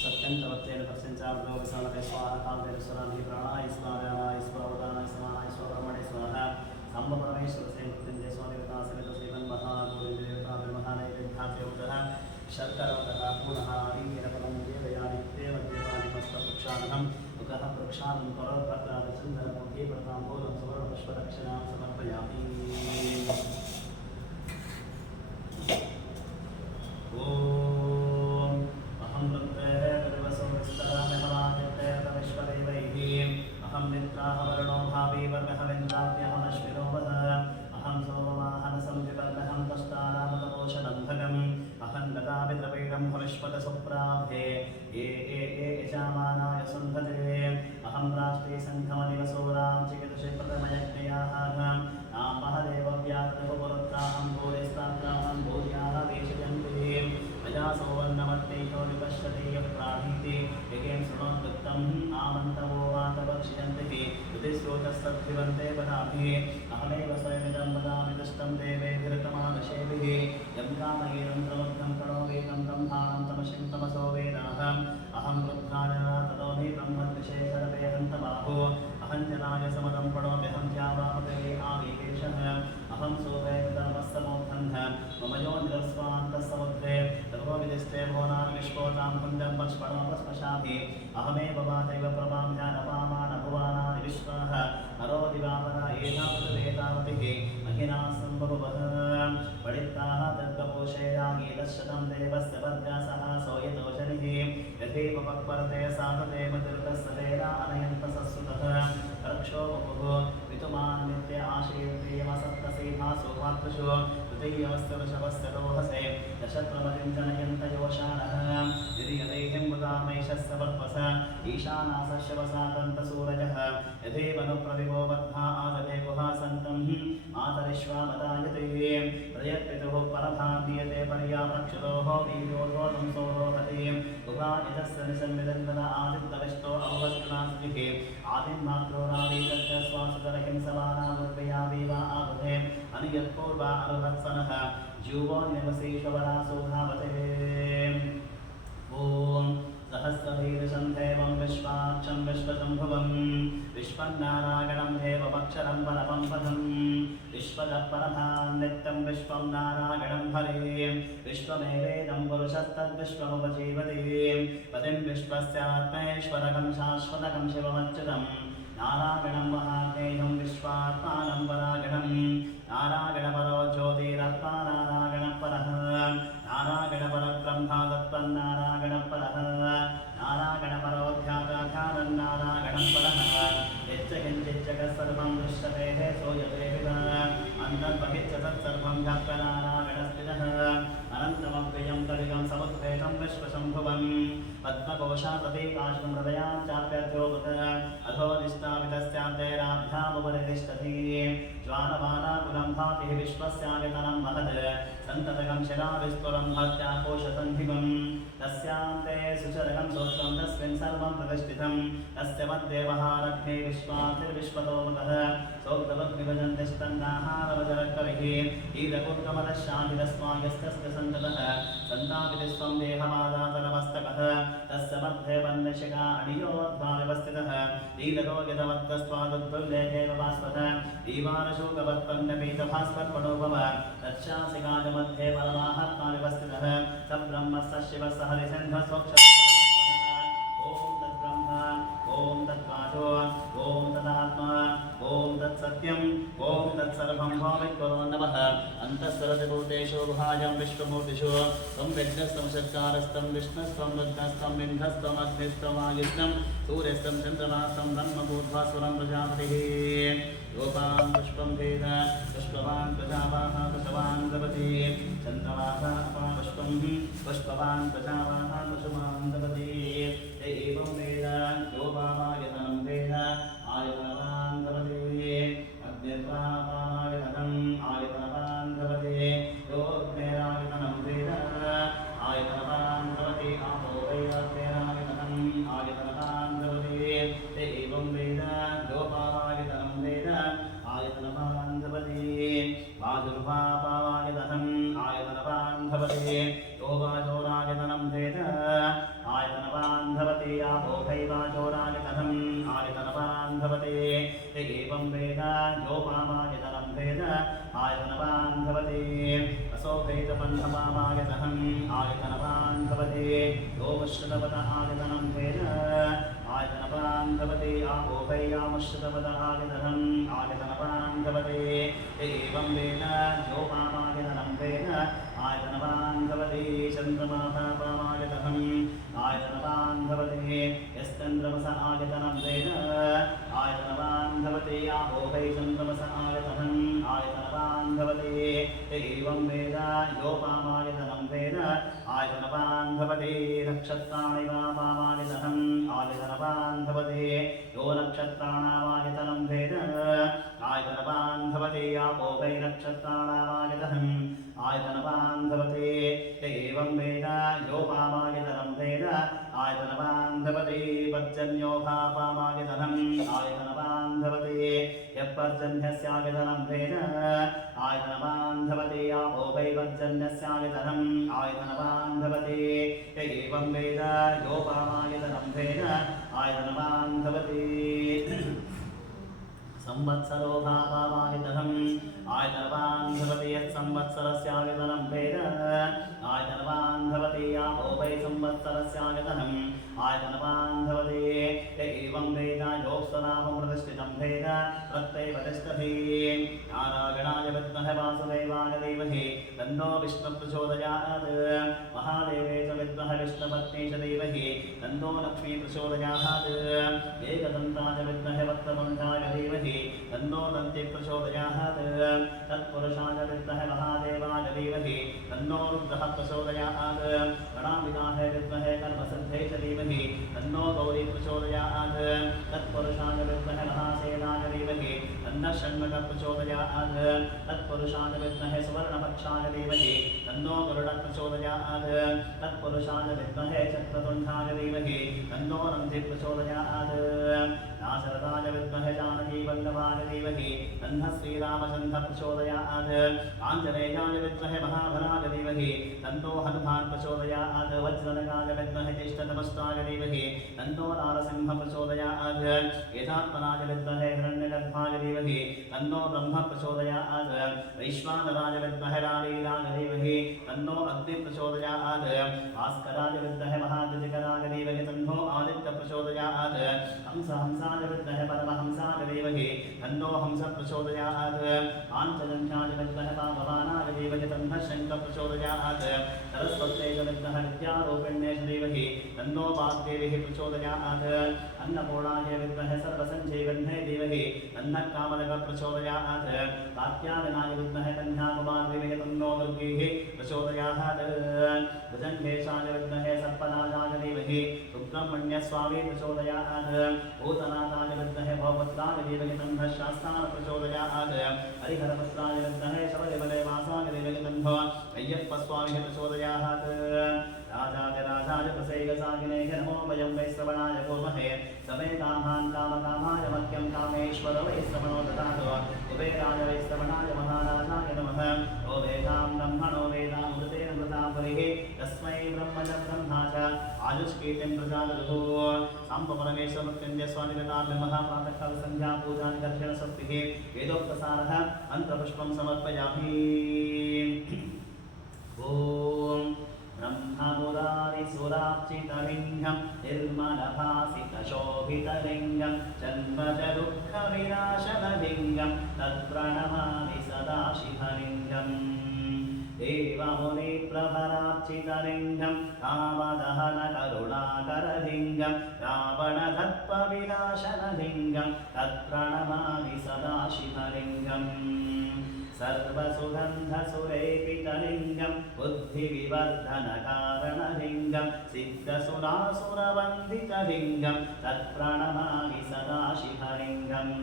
सत्यन्तवत्तेन प्रसञ्चावलोकसालके स्वाहा कामेन स्वरामि प्राणाय स्वाहाय स्वावदानाय समानाय स्वब्रह्मणे स्वाहा। पुनः फलं देवयानि देवदेवानि मस्तपक्षानहं मुखः यज्ञं शृणोद्युक्तम् आमन्तवो वातवक्ष्यन्ति युधिस्रोतस्तद्भिवन्ते वदाभिः अहमेव स्वयमिदं वदामि दुष्टं देवेभिरतमादशेभिः यं कामयेनं प्रमुग्धं प्रणोमि तं ब्रह्माणं तमशिं तमसो वेदाः। अहं रुद्राय ततोमि ब्रह्मद्विशेषरपे हन्तबाहो अहं जनाय समदं प्रणोम्यहं ध्यावापते आवेशः। अहं सोदयकृतमस्तमोत्थन्ध मम यो निरस्वान्तसमुद्रे सर्वविदिष्टे भुवनान् विश्वोतां कुन्दं पश्पणोपस्पशामि अहमेव वादैव प्रभां ध्यानपामानभुवानानि विश्वाः नरो दिवापरा एतावत् वेदावतिः महिना सम्भवः पडिताः तद्गपोषेयागीतशतं देवस्य पद्व्यासः सोयतोषनिः यथैव पक्वरते सातते मतिरुतस्ततेना अनयन्तसस्सुतः रक्षो वपुः वितुमान् नित्य आशयन्तेयमसप्तसेनासु मातृषु तृतीयवस्तवशवस्य दोहसे दशप्रमतिं जनयन्त योषाणः यदि यदैहिं मुदामैषस्य वर्पस ईशानासशवसा दन्तसूरजः यथैव नु प्रतिभो बद्धा आदते गुहासन्तम् मातरिश्वामदायते प्रयत्पितुः परभादीयते पर्याप्रक्षुतोः वीर्योधो संसोरोहते गुहा इतस्य निसंविदन्दन आदित्तविष्टो अववत्नास्तिः आदिन्मात्रो रावीतस्य स्वासुतरहिं समानामुर्वयावीवा आहुते अनियत्पूर्वा अर्हत्सनः। जीवो निवसेश्वरासोधावते ॐ सहस्रवीरशं देवं विश्वाक्षं विश्वशम्भुवं विश्वन्नारायणं देवमक्षरं परमं पदं विश्वतः परधां विश्वं नारायणं हरे विश्वमेवेदं पुरुषस्तद्विश्वमुपजीवते, पतिं विश्वस्यात्मेश्वरकं शाश्वतकं शिवमच्युतं, नारायणं महाज्ञेयं विश्वात्मानं परागणं नारायणपरो ज्योतिरत्मा నారాగణపర నారాగణపరోధ్యాచాచారన్నారాగణపర యచ్చకించిచ్చగ సర్వం దృశ్యతే సోయతే అంతర్బహిచ్చ తత్సర్వం జాప్యనారాగణస్థిత అనంతమవ్యయం కలిగం సముద్భేదం విశ్వశంభువం పద్మకోశాతీకాశం హృదయాం చాప్యద్యోగుత అథో నిష్ఠావితస్యాబ్దైరాభ్యాముపరితిష్టతి జ్వాలబాలాకులం భాతి విశ్వస్యాగతనం మహత్ సంతతకం శరాభిస్వరం హత్యాకోశసంధిగం तस्यान्ते सुचरकं सूत्रं तस्मिन् सर्वं प्रतिष्ठितं। तस्य मध्येवहारग्ने विश्वातिर्विश्वतोमुखः सोक्तवद्विभजन्तिष्ठन्नाहारवचरकविः ईरकुर्कमलशान्तिरस्मायस्तस्य सन्ततः। सन्तापितिस्त्वं देहमादातनमस्तकः तस्य मध्ये वन्यशिखा अणियोद्धा व्यवस्थितः यथवत्तस्त्वादुत्तुल्येतेव भास्वत दीवानशोकवत्पन्नपीतभास्वत्पणो भव तच्छासिकाय मध्ये परमात्मा व्यवस्थितः स ब्रह्मस्य शिवः स हरिसिन्धः स्वक्ष ॐ तद्ब्रह्म ॐ तद्वाचो ॐ तदात्मा ॐ तत्सत्यम् ॐ तत्सर्वं भावित्वरो नमः अन्तःसरतिभूतेषु भाजं विश्वमूर्तिषु त्वं यज्ञस्तं शत्कारस्तं विष्णस्त्वं रुद्रस्तं बिन्धस्त्वम् अग्निस्त्वम् आयुष्टं सूर्यस्तं चन्द्रमास्तं ब्रह्मभूत्वासुरं प्रजापतिः। योपां पुष्पं भवति ते एवं वेद योपामायतनं वेद आयतनवान् भवति असौभैतबन्धपामायतनम् आयतनवान् भवति योमश्रुतवत आयतनं वेद आयतनवान् भवति आपो वै यामश्रुतवत आयतनम् आयतनवान् भवति एवं वेद योपामायतनं वेद आयतनवान् भवति चन्द्रमापामायतनम् आयतनवान् भवति यश्चन्द्रमस आयतनं वेद आयतनवान् भवति आपो वै चन्द्रमस आयतनम् आयतनवान् भवति एवं वेद योपामायतनं वेद आयतनवान् भवति नक्षत्राणि वापामायतनम् आयतनवान् भवति यो नक्षत्राणामायतनं पर्जन्यस्यायतनं वेद आयतनवान् भवति आपो वै पर्जन्यस्यायतनम् आयतनवान् भवति एवं वेद योपामायतनं वेद आयतनवान् भवति संवत्सरो भावायतनम् आयतनवान् भवति यत् संवत्सरस्यायतनं वेद आयतनवान् भवति आपो वै संवत्सरस्यायतनम् आयतनवान् भवति य एवं वेद योऽस्तनामं प्रतिष्ठितं वेद प्रत्येव तिष्ठति नारायणाय विद्महे वासुदेवाय धीमहि तन्नो विष्णुप्रचोदयात् महादेवे च विद्महे विष्णुपत्नी च धीमहि तन्नो लक्ष्मी प्रचोदयात् एकदन्ताय विद्महे वक्त्रतुण्डाय धीमहि तन्नो दन्ति प्रचोदयात् तत्पुरुषाय विद्महे महादेवाय धीमहि तन्नो रुद्रः प्रचोदयात् गणामिनाय विद्महे कर्मसिद्धे च धीमहि तन्नो गौरी प्रचोदयात् तत्पुरुषाय विद्महे महासेनाय धीमहि तन्नः षण्मुखः प्रचोदयात् तत्पुरुषाय विद्महे सुवर्णपक्षाय धीमहि तन्नो गरुडः प्रचोदयात् तत्पुरुषाय विद्महे चक्रतुण्डाय धीमहि तन्नो नन्दी प्रचोदयात् नाशरदाय विद्महे जानकी वल्लभाय धीमहि तन्नः श्रीरामचन्द्रः प्रचोदयात् आञ्जनेयाय विद्महे महाबलाय धीमहि तन्नो हनुमान् प्रचोदयात् वज्रनगाय विद्महे ज्येष्ठतमस्ताय धीमहि तन्नो नारसिंह प्रचोदयात् एतात्मनाय विद्महे हिरण्यगर्भाय धीमहि तन्नो ब्रह्म प्रचोदयात् वैश्वानराय विद्महे रालीलाय धीमहि तन्नो अग्नि प्रचोदयात् भास्कराय प्रचोदयात् अन्नपूर्णाय विद्महे सर्वसञ्जीवन्ये धीमहि तन्नः कामदगः प्रचोदयात् कात्यायनाय विद्महे कन्याकुमार धीमहि तन्नो दुर्गैः प्रचोदयात् भुजङ्गेशाय विद्महे सर्पराजाय धीमहि सुब्रह्मण्यस्वामी प्रचोदयात् भूतनाथाय विद्महे भवपुत्राय धीमहि तन्नः। शास्तान प्रचोदयात् हरिहरपुत्राय विद्महे शबरिमले वासाय धीमहि तन्नो। अय्यप्पस्वामिः प्रचोदयात् राजाय राजाय प्रसेगसागिने नमो वयं वै कुर्महे। समे कामान् कामकामाय मह्यं कामेश्वर वै ददातु। कुबेराय वै महाराजाय नमः। ओ वेदां ब्रह्मणो वेदामृतेन मृतापरिः तस्मै ब्रह्म च ब्रह्मा च। आयुष्कीर्तिं प्रजादुः साम्ब परमेश्वर मृत्युञ्जय स्वामी गताभ्य महाप्रातःकाल सन्ध्या पूजा दर्शन स्वस्तिः वेदोक्तसारः मन्त्रपुष्पं समर्पयामि। ॐ ब्रह्मपुरादि सुरार्चितलिङ्गं निर्मलभासितशोभितलिङ्गं जन्मदुःखविनाशनलिङ्गं तत्प्रणमामि सदाशिवलिङ्गं देवमुनिप्रभरार्चितलिङ्गं कामदहनकरुणाकरलिङ्गं रावणधत्पविनाशनलिङ्गं तत्प्रणमामि सदाशिवलिङ्गम्। सर्वसुगन्धसुरेपितलिङ्गं बुद्धिविवर्धनकारणलिङ्गं सिद्धसुरासुरवन्दितलिङ्गं तत्प्रणमामि सदा शिवलिङ्गम्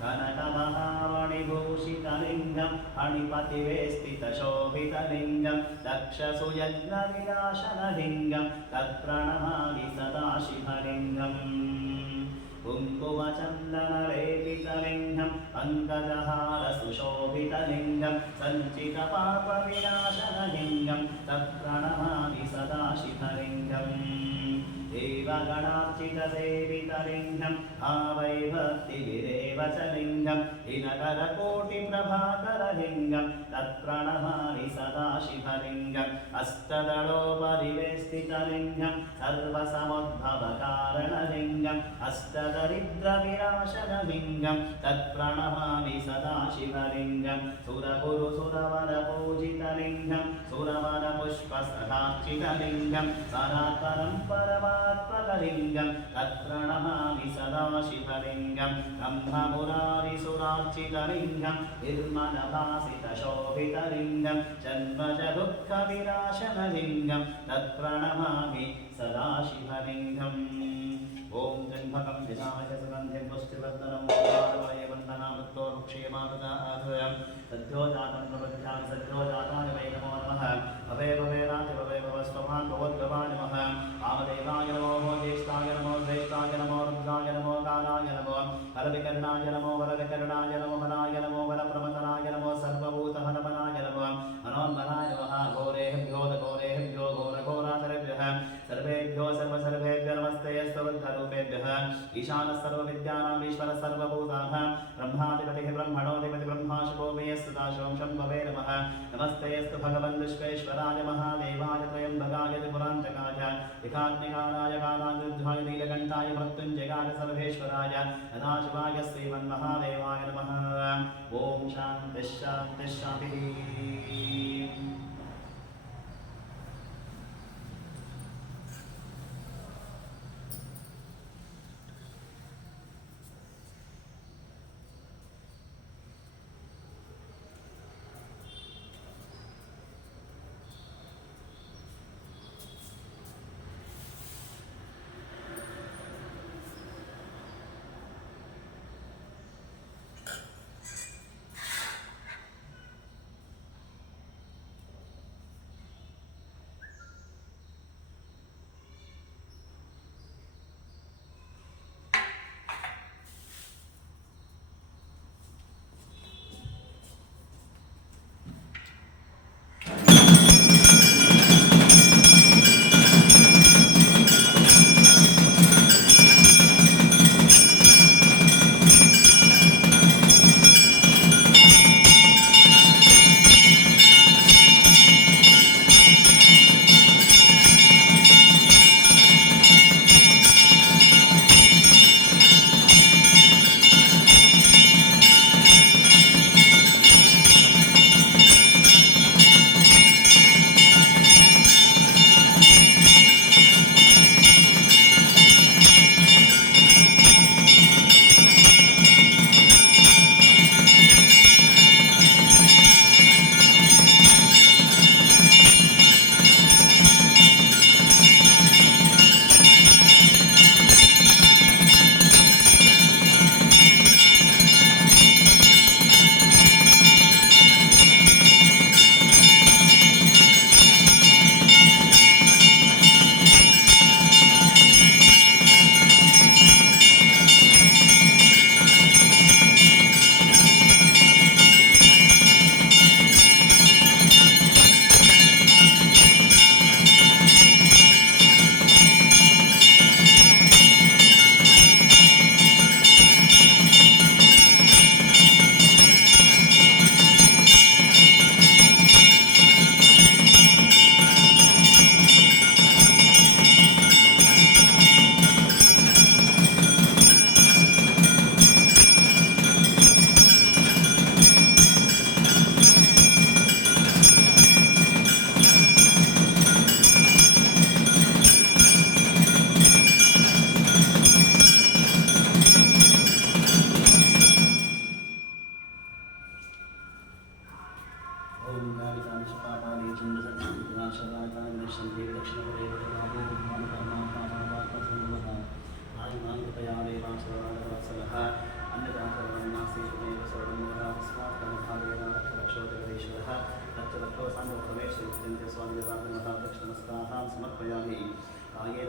कनकमहामणिभूषितलिङ्गं अणिपतिवेष्टितशोभितलिङ्गं दक्षसुयज्ञविनाशनलिङ्गं तत्प्रणमामि सदा शिवलिङ्गम् कुङ्कुमचन्दनलेपितलिङ्गं पङ्कजहारसुशोभितलिङ्गं सञ्चितपापविनाशनलिङ्गं तत्प्रणमामि सदा शिवलिङ्गम् देवगणार्चितसेवितलिङ्गं भावैभक्तिविरेव च लिङ्गं दिनकरकोटिप्रभाकरलिङ्गं तत्प्रणमामि सदा शिवलिङ्गम् अष्टदलोपरिवेष्टितलिङ्गं सर्वसमुद्भवकारणलिङ्गम् अष्टदरिद्रविनाशनलिङ्गं तत्प्रणमामि सदा शिवलिङ्गं सुरगुरुसुरवरपूजितलिङ्गं सुरवरपुष्पसदार्चितलिङ्गं सनातनं परमात्मकलिङ्गं तत्प्रणमामि सदा शिवलिङ्गं ब्रह्ममुरारिसुरार्चितलिङ्गं निर्मलभासितशोभितलिङ्गं जन्म च दुःखविनाशनलिङ्गं तत्प्रणमामि सदा ఓం గంధకం వినామయ సుగంధిం పుష్టివర్ధనం ఓదారవయ వందనామృత్తోక్షేమానుదా ఆధుయం సద్యోజాతం ప్రపద్యామి సద్యోజాతాని వై నమో నమః. అవేవ ईश्वरः सर्वभूताः ब्रह्माधिपतिः ब्रह्मणोऽधिपति ब्रह्मा शुभो मे सदाशिवं शम्भवे नमः। नमस्ते अस्तु भगवन् विश्वेश्वराय महादेवाय त्रयम्बकाय त्रिपुरान्तकाय। विकाग्निकालाय कालायुद्धाय नीलकण्ठाय मृत्युञ्जयाय सर्वेश्वराय। सदाशिवाय शम्भे दक्षिणपदे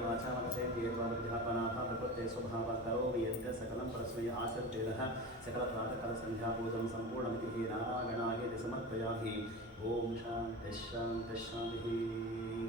वाचा मनसेन्द्रियद्वारध्यापनाः प्रकृते स्वभावः करोमि यत् सकलं परस्मय आचर्तेरः सकलप्रातःकालसन्ध्यापूजं सम्पूर्णमिति नारायणाय समर्पयामि ओम शांति शांति शांति